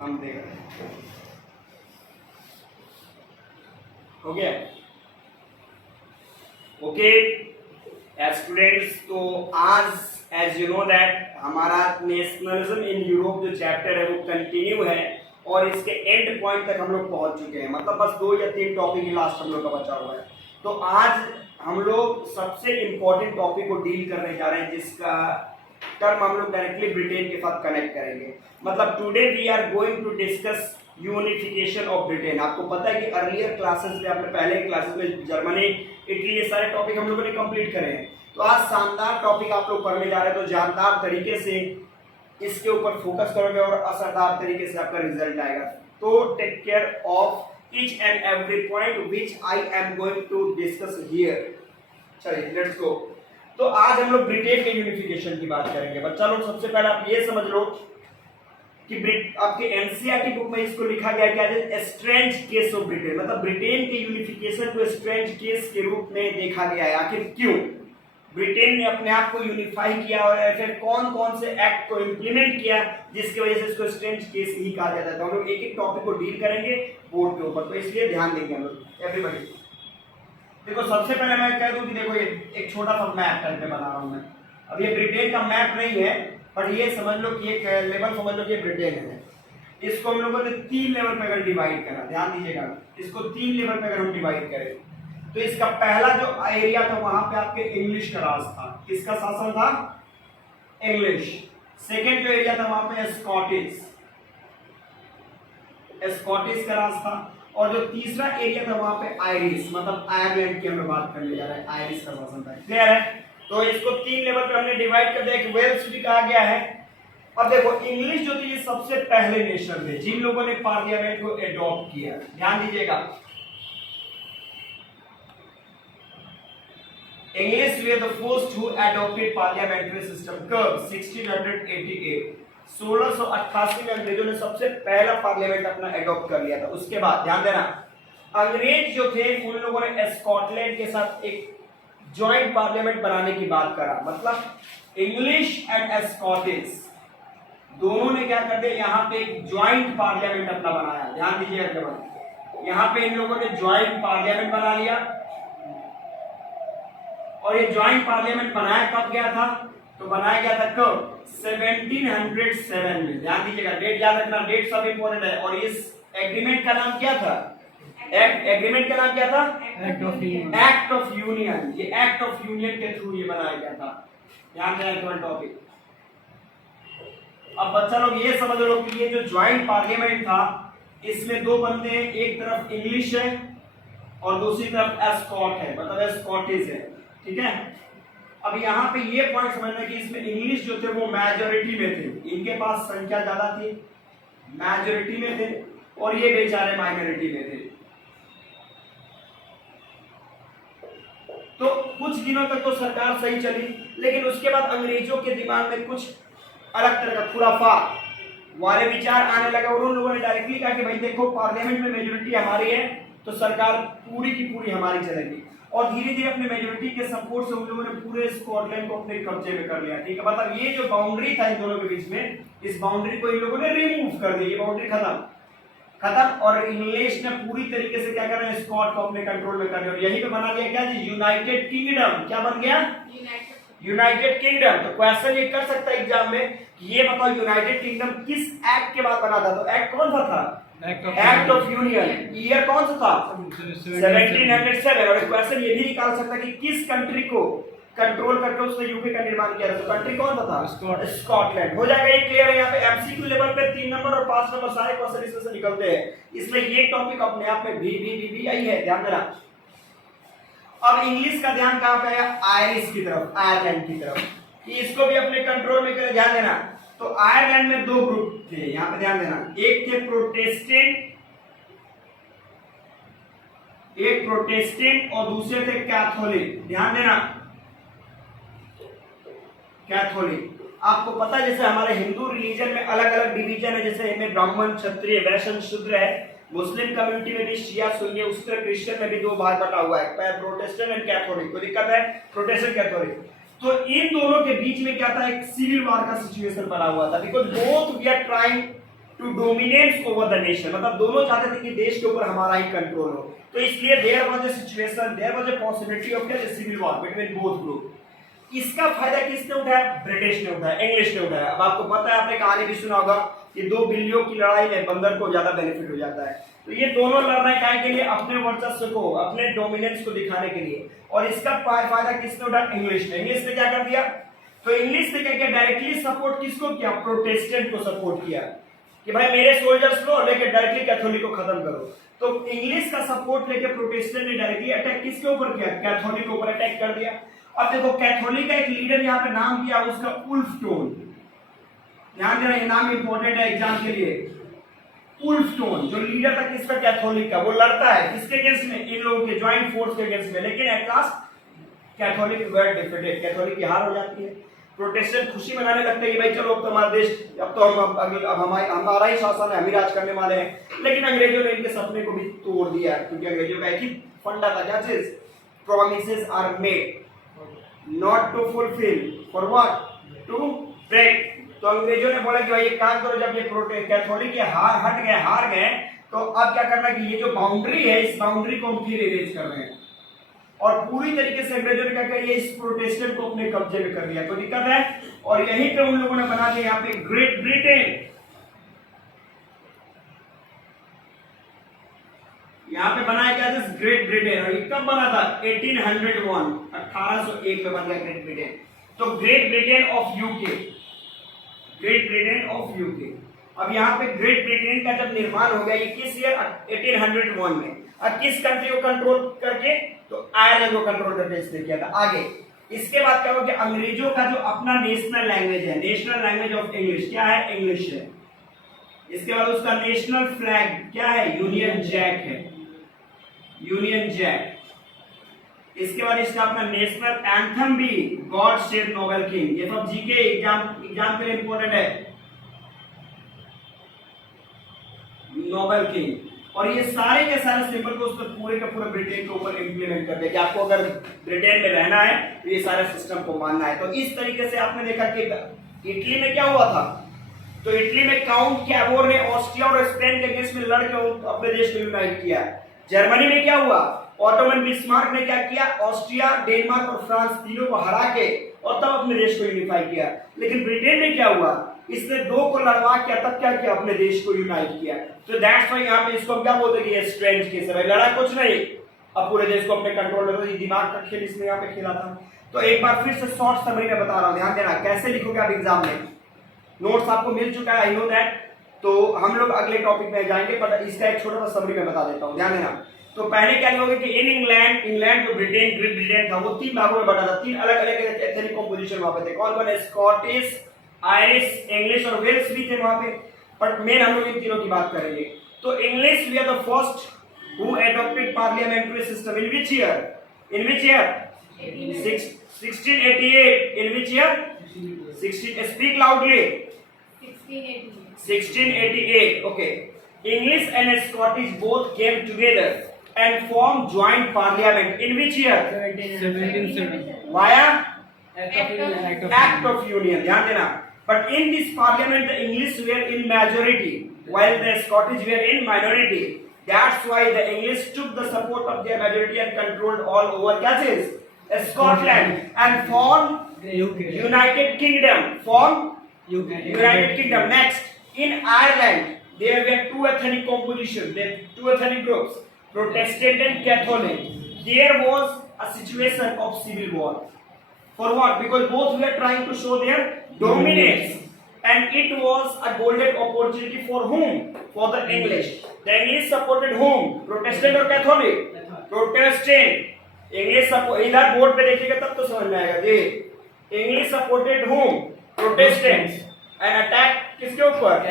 हम देख रहे हैं। हो गया? ओके स्टूडेंट्स, तो आज एज यू नो दैट हमारा नेशनलिज्म इन यूरोप जो चैप्टर है वो कंटिन्यू है और इसके एंड पॉइंट तक हम लोग पहुंच चुके हैं। मतलब बस 2 या 3 टॉपिक ही लास्ट हम लोग का बचा हुआ है। तो आज हम लोग सबसे इंपॉर्टेंट टॉपिक को डील करने जा रहे हैं, जिसका टर्म हम लोग डायरेक्टली ब्रिटेन के साथ कनेक्ट करेंगे। मतलब today we are going to discuss unification of Britain. आपको पता है कि अर्लियर क्लासेस में, अपने पहले क्लासेस में जर्मनी, इटली, ये सारे टॉपिक हम लोगों ने कंप्लीट करे हैं। तो आज शानदार टॉपिक आप लोग पढ़ने जा रहे हैं, तो जानदार तरीके से इसके ऊपर फोकस करोगे और असरदार तरीके से आपका रिजल्ट आएगा। तो take care of each and every point which I am going to discuss here। चलिए लेट्स गो। तो आज हम लोग ब्रिटेन के यूनिफिकेशन की बात करेंगे। बच्चा लोग सबसे पहले आप ये समझ लो कि आपके एनसीईआरटी बुक में इसको लिखा गया क्या है, स्ट्रेंज केस ऑफ ब्रिटेन। मतलब ब्रिटेन के यूनिफिकेशन को स्ट्रेंज केस के रूप में देखा गया है। आखिर क्यों ब्रिटेन ने अपने आप को यूनिफाई किया और फिर कौन कौन से एक्ट को इंप्लीमेंट किया जिसकी वजह से इसको स्ट्रेंज केस ही कहा जाता है। तो हम लोग एक एक टॉपिक को डील करेंगे बोर्ड के ऊपर, तो इसलिए ध्यान देंगे हम लोग एवरीबॉडी। देखो सबसे पहले मैं कह दूं कि देखो ये एक छोटा सा मैप टाइप में बना रहा हूं मैं। अब ये ब्रिटेन का मैप नहीं है, पर ये समझ लो कि एक लेवल समझ लो कि ब्रिटेन है। इसको हम लोगों ने 3 लेवल पे अगर डिवाइड करा, ध्यान दीजिएगा, इसको 3 लेवल पे अगर हम डिवाइड करें तो इसका पहला जो एरिया था वहां पे आपके इंग्लिश का राज था। किसका शासन था? इंग्लिश। सेकेंड जो एरिया था वहां पे स्कॉटिश का राज था। और जो तीसरा एरिया था वहां पे आयरिश, मतलब आयरलैंड की हम बात करने जा रहे हैं, आयरिश का शासन था। क्लियर है? तो इसको 3 लेवल पे हमने डिवाइड कर दिया। एक वेल्स भी कहा गया है। अब देखो इंग्लिश जो थी ये सबसे पहले नेशन थे जिन लोगों ने पार्लियामेंट को एडॉप्ट किया। ध्यान दीजिएगा, English were the first who adopted parliamentary system। कब? 1688। 1688 में अंग्रेजों ने सबसे पहला पार्लियामेंट अपना एडॉप्ट कर लिया था। उसके बाद ध्यान देना, अंग्रेज जो थे उन लोगों ने स्कॉटलैंड के साथ एक जॉइंट पार्लियामेंट बनाने की बात करा। मतलब इंग्लिश एंड स्कॉटिश दोनों ने क्या कर दिया, यहाँ पे एक ज्वाइंट पार्लियामेंट अपना बनाया। ध्यान दीजिएगा, यहाँ पे इन लोगों ने ज्वाइंट पार्लियामेंट बना लिया। और ये ज्वाइंट पार्लियामेंट बनाया कब गया था? तो बनाया गया था कब? 1707 में। ध्यान दीजिएगा, डेट याद रखना, डेट सब इंपॉर्टेंट है। और इस एग्रीमेंट का नाम क्या था? एग्रीमेंट का नाम क्या था? Act of union. ये एक्ट ऑफ यूनियन के थ्रू ये बनाया गया था। ध्यान देना टॉपिक। अब बच्चा लोग ये समझ लो कि ये जो ज्वाइंट पार्लियामेंट था इसमें 2 बंदे हैं, एक तरफ इंग्लिश है और दूसरी तरफ स्कॉट है, मतलब स्कॉटिश है। ठीक है? अब यहाँ पे ये पॉइंट समझना कि इसमें इंग्लिश जो थे वो मेजॉरिटी में थे, इनके पास संख्या ज्यादा थी, मेजॉरिटी में थे, और ये बेचारे माइनॉरिटी में थे। तो कुछ दिनों तक तो सरकार सही चली, लेकिन उसके बाद अंग्रेजों के दिमाग में कुछ अलग तरह का खुराफात वाले विचार आने लगा और उन लोगों ने डायरेक्टली कहा कि भाई देखो पार्लियामेंट में मेजॉरिटी हमारी है तो सरकार पूरी की पूरी हमारी चलेगी। और धीरे धीरे अपने मेजॉरिटी के सपोर्ट से उन लोगों ने पूरे स्कॉटलैंड को अपने कब्जे में कर लिया। ठीक है? मतलब ये जो बाउंड्री था इन दोनों के बीच में, इस बाउंड्री को इन लोगों ने रिमूव कर दिया। ये बाउंड्री खत्म। और इंग्लिश ने पूरी तरीके से क्या कर रहे हैं, स्कॉट को अपने कंट्रोल में कर लिया। और यही पे बना दिया क्या जी, यूनाइटेड किंगडम। क्या बन गया? United kingdom. तो क्वेश्चन ये कर सकता है एग्जाम में, ये बताओ यूनाइटेड किंगडम किस एक्ट के बाद बना था? तो एक्ट कौन सा था? Act of union. ईयर कौन सा था? 1707। और क्वेश्चन ये भी निकाल सकता है कि किस कंट्री को कंट्रोल करके उसने यूके का निर्माण किया था? तो कंट्री कौन सा था? स्कॉटलैंड। हो जाएगा ये क्लियर है। यहाँ पे एमसीक्यू लेवल पे 3 नंबर और 5 नंबर सारे क्वेश्चन इसमें से निकलते हैं, इसलिए ये टॉपिक अपने आप में भी आई है, ध्यान देना। अब इंग्लिश का ध्यान कहां पे है? आयरिश की तरफ, आयरलैंड की तरफ, कि इसको भी अपने कंट्रोल में करें। ध्यान देना, तो आयरलैंड में 2 ग्रुप थे, यहां पे ध्यान देना, एक थे प्रोटेस्टेंट और दूसरे थे कैथोलिक। ध्यान देना, कैथोलिक। आपको पता है जैसे हमारे हिंदू रिलीजन में अलग अलग डिवीजन है, जैसे इनमें ब्राह्मण, क्षत्रिय, वैश्य, शूद्र है। मुस्लिम कम्युनिटी में भी शिया, सुन्नी, उस्तर, क्रिश्चियन में भी 2 भाग बटा हुआ है, प्रोटेस्टेंट एंड कैथोलिक। कोई दिक्कत है? Protestant, Catholic. तो इन दोनों के बीच में क्या था, एक सिविल वार का सिचुएशन बना हुआ था, because both we are trying to dominate over the nation, मतलब दोनों चाहते थे कि देश के ऊपर हमारा ही कंट्रोल हो। तो इसलिए there was a situation, there was a possibility of the civil war between both group. इसका फायदा किसने उठाया? ब्रिटिश ने उठाया, इंग्लिश ने उठाया। अब आपको पता है, आपने कहानी भी सुना होगा कि दो बिल्लियों की लड़ाई में बंदर को ज्यादा बेनिफिट हो जाता है। तो ये दोनों लड़ रहे हैं के लिए, अपने वर्चस्व को, अपने डोमिनेंस को दिखाने के लिए। और इसका फायदा किसने उठाया? इंग्लिश ने। इंग्लिश ने क्या कर दिया? तो इंग्लिश ने क्या किया? डायरेक्टली सपोर्ट किसको किया? प्रोटेस्टेंट को सपोर्ट किया कि भाई मेरे सोल्जर्स को लेके डायरेक्टली कैथोलिक को खत्म करो। तो इंग्लिश का सपोर्ट लेके प्रोटेस्टेंट ने डायरेक्टली अटैक किसके ऊपर किया? कैथोलिक के ऊपर अटैक कर दिया। अब देखो कैथोलिक का एक लीडर यहाँ पे नाम किया उसका उल्फस्टोन, ध्यान देना ये नाम इंपॉर्टेंट है एग्जाम के लिए। उल्फस्टोन जो लीडर था किसका? कैथोलिक का। वो लड़ता है किसके अगेंस्ट में? इन लोगों के ज्वाइंट फोर्स के अगेंस्ट में, लेकिन at last Catholic were defeated, Catholic की हार हो जाती है। प्रोटेस्टेंट खुशी मनाने लगते हैं कि भाई चलो अब तो हमारा देश, अब तो हमारा ही शासन है, हम ही राज करने वाले हैं। लेकिन अंग्रेजों ने इनके सपने को भी तोड़ दिया, क्योंकि अंग्रेजों का एक ही फंडा था, क्या चीज? Promises are made not to fulfil, for what? To break. तो अंग्रेजों ने बोला कि भाई एक काम करो, जब ये कैथोलिक के हार गए, तो अब क्या करना कि ये जो बाउंड्री है, इस बाउंड्री को हम फिर इरेज कर रहे हैं। और पूरी तरीके से अंग्रेजों ने क्या किया? इस प्रोटेस्टेंट को अपने कब्जे में कर लिया। कोई दिक्कत है? और यहीं पे उन लोगों ने बना दिया यहाँ पे ग्रेट ब्रिटेन। यहाँ पे बनाया क्या था? Great Britain. और ये कब बना था? 1801 में बन गया ग्रेट ब्रिटेन। तो great Britain of UK, great Britain of UK. अब यहाँ पे ग्रेट ब्रिटेन का जब निर्माण हो गया, ये किस ईयर? 1801 में। अब किस कंट्री को कंट्रोल करके? तो आयरलैंड को कंट्रोल करके इसने किया था। आगे इसके बाद क्या हो गया? अंग्रेजों का जो अपना नेशनल लैंग्वेज है, नेशनल लैंग्वेज ऑफ इंग्लिश क्या है? इंग्लिश है। इसके बाद उसका नेशनल फ्लैग क्या है? यूनियन जैक है, यूनियन जैक। इसके बाद इसका अपना नेशनल एंथम भी गॉड सेव नोबेल किंग। ये सब जीके एग्जाम के लिए इंपॉर्टेंट है, नोबेल किंग। और ये सारे के सारे सिंबल को उसने पूरे का पूरा ब्रिटेन के ऊपर इंप्लीमेंट कर दिया कि आपको अगर ब्रिटेन में रहना है तो ये सारे सिस्टम को मानना है। तो इस तरीके से आपने देखा कि इटली में क्या हुआ था? तो इटली में काउंट कैवोर ने ऑस्ट्रिया और स्पेन के अगेंस्ट में लड़कर अपने देश को यूनाइट किया। जर्मनी में क्या हुआ? ऑटोमन बिस्मार्क ने क्या किया? ऑस्ट्रिया, डेनमार्क और फ्रांस तीनों को हरा के और तब अपने देश को यूनिफाई किया। लेकिन ब्रिटेन में क्या हुआ? इसने दो को लड़वा के तब क्या किया? अपने देश को यूनाइट किया। तो दैट्स व्हाई यहाँ पे इसको क्या बोलते हैं? ये स्ट्रेंज केस है, लड़ा कुछ नहीं, अब पूरे देश को अपने कंट्रोल में, तो दिमाग का खेल इसने यहाँ पे खेला था। तो एक बार फिर से शॉर्ट समरी में बता रहा हूँ, ध्यान देना कैसे लिखोगे आप एग्जाम में। नोट्स आपको मिल चुका है, आई नो दैट। तो हम लोग अगले टॉपिक में जाएंगे, बट इसका एक छोटा सा समरी में बता देता हूँ, ध्यान देना। तो पहले क्या लिखोगे कि इन इंग्लैंड जो ब्रिटेन, ग्रेट ब्रिटेन था, वो तीन भागों में बटा था। तीन अलग अलग एथनिक कंपोजिशन वहां पे थे। कौन कौन है? स्कॉटिश, आयरिश, इंग्लिश और वेल्स भी थे वहां पे। बट मेन हम लोग इन तीनों की बात करेंगे। तो English we are the first who adopted parliamentary system in which year? In which year? 1688। In which year? 16, speak loudly. 1688. Okay. English and Scottish both came together and formed joint parliament in which year? 1770. Via Act Act of Union. ध्यान देना। But in this parliament, the English were in majority, while the Scottish were in minority. That's why the English took the support of their majority and controlled all over catches Scotland and formed United Kingdom. Formed United Kingdom. Next, in Ireland, there were two ethnic compositions, two ethnic groups, Protestant and Catholic. There was a situation of civil war. For what? Because both were trying to show their dominance. And it was a golden opportunity for whom? For the English. The English supported whom? Protestant or Catholic? Protestant. English support. इधर board पे देखिएगा तब तो समझ में आएगा जी। English supported whom? Protestants. And attack किसके ऊपर?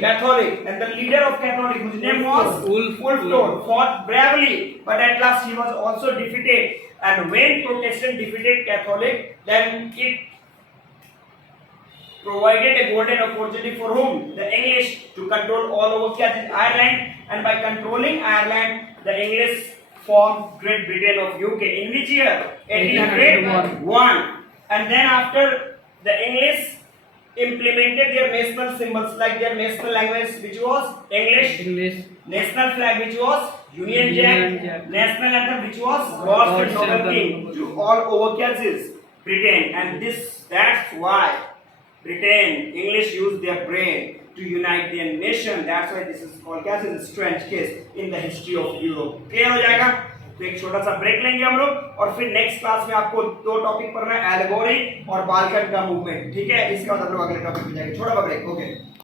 Catholic. And the leader of Catholic, whose name was Wolfstone, fought bravely, but at last he was also defeated. And when Protestant defeated Catholic, then it provided a golden opportunity for whom? The English to control all over Ireland. And by controlling Ireland, the English formed Great Britain of UK. In which year? 1801. And then after the English implemented their national symbols like their national language which was English, English, national flag which was Union Union Jack, Jack. national anthem which was God God Save Noble Save the King, Noble to all overcasses Britain, and that's why Britain English used their brain to unite their nation. That's why this is called as a strange case in the history of Europe. Clear हो जाएगा? तो एक छोटा सा break लेंगे हम लोग और फिर नेक्स्ट क्लास में आपको दो टॉपिक पढ़ना है, एल्गोरी और बाल्कन का मूवमेंट। ठीक है, इसके बाद हम लोग अगले टॉपिक पे जाएंगे। छोटा सा ब्रेक, ओके।